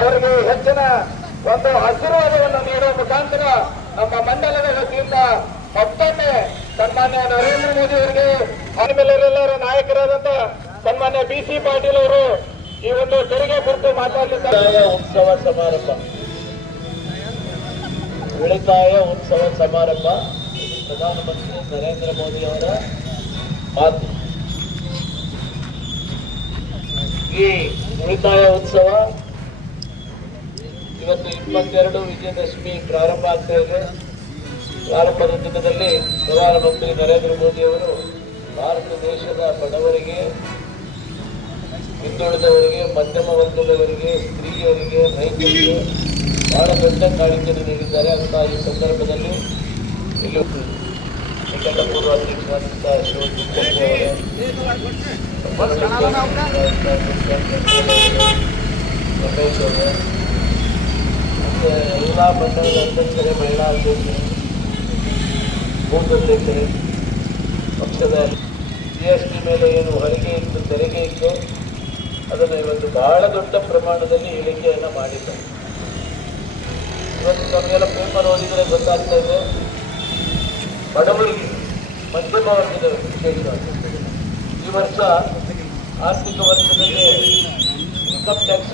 ಅವರಿಗೆ ಹೆಚ್ಚಿನ ಒಂದು ಆಶೀರ್ವಾದವನ್ನು ನೀಡುವ ಮುಖಾಂತರ ನಮ್ಮ ಮಂಡಲದ ವತಿಯಿಂದ ಮತ್ತೊಮ್ಮೆ ಸನ್ಮಾನ್ಯ ನರೇಂದ್ರ ಮೋದಿ ಅವರಿಗೆ ಆಮೇಲೆಲ್ಲರ ನಾಯಕರಾದಂತ ಸನ್ಮಾನ್ಯ BC ಪಾಟೀಲ್ ಅವರು ಈ ಒಂದು ತೆರಿಗೆ ಕುರಿತು ಮಾತಾಡಲಿದ್ದಾರೆ. ಉತ್ಸವ ಸಮಾರಂಭ, ಉಳಿತಾಯ ಉತ್ಸವ ಸಮಾರಂಭ, ಪ್ರಧಾನಮಂತ್ರಿ ನರೇಂದ್ರ ಮೋದಿ ಅವರ ಮಾತು. ಈ ಉಳಿತಾಯ ಉತ್ಸವ ಇವತ್ತು 22 ವಿಜಯದಶಮಿ ಪ್ರಾರಂಭ ಆಗ್ತಾ ಇದೆ. ಪ್ರಾರಂಭದ ದಿನದಲ್ಲಿ ಪ್ರಧಾನಮಂತ್ರಿ ನರೇಂದ್ರ ಮೋದಿ ಅವರು ಭಾರತ ದೇಶದ ಬಡವರಿಗೆ, ಹಿಂದುಳಿದವರಿಗೆ, ಮಧ್ಯಮ ವರ್ಗದವರಿಗೆ, ಸ್ತ್ರೀಯರಿಗೆ, ರೈತರಿಗೆ ಬಹಳ ದೊಡ್ಡ ಕಾಣಿಕೆಯನ್ನು ನೀಡಿದ್ದಾರೆ. ಅಂತ ಈ ಸಂದರ್ಭದಲ್ಲಿ ಇಲ್ಲಿ ನಿಕಟ ಪೂರ್ವ ಅಧ್ಯಕ್ಷರಾದಂತಹ ರಮೇಶ್ ಅವರು ಮತ್ತೆ ಎಲ್ಲ ಮಂಡಲದ ಅಧ್ಯಕ್ಷರೇ, ಮಹಿಳಾ ಅಧ್ಯಕ್ಷರು, ಬೂತ್ ಅಧ್ಯಕ್ಷರೇ, ಪಕ್ಷದ GST ಮೇಲೆ ಏನು ಹೊರಗೆ ಇತ್ತು, ತೆರಿಗೆ ಇತ್ತು, ಅದನ್ನು ಇವತ್ತು ಬಹಳ ದೊಡ್ಡ ಪ್ರಮಾಣದಲ್ಲಿ ಇಳಿಕೆಯನ್ನು ಮಾಡಿದ್ದಾರೆ. ಇವತ್ತು ನಮಗೆಲ್ಲ ಪೇಪರ್ ಓದಿದರೆ ಗೊತ್ತಾಗ್ತಾ ಇದೆ, ಬಡವರಿಗೆ, ಮಧ್ಯಮ ವರ್ಗದವರು ವಿಶೇಷವಾಗಿ ಈ ವರ್ಷ ಆರ್ಥಿಕ ವರ್ಷದಲ್ಲಿ ಇನ್ಕಮ್ ಟ್ಯಾಕ್ಸ್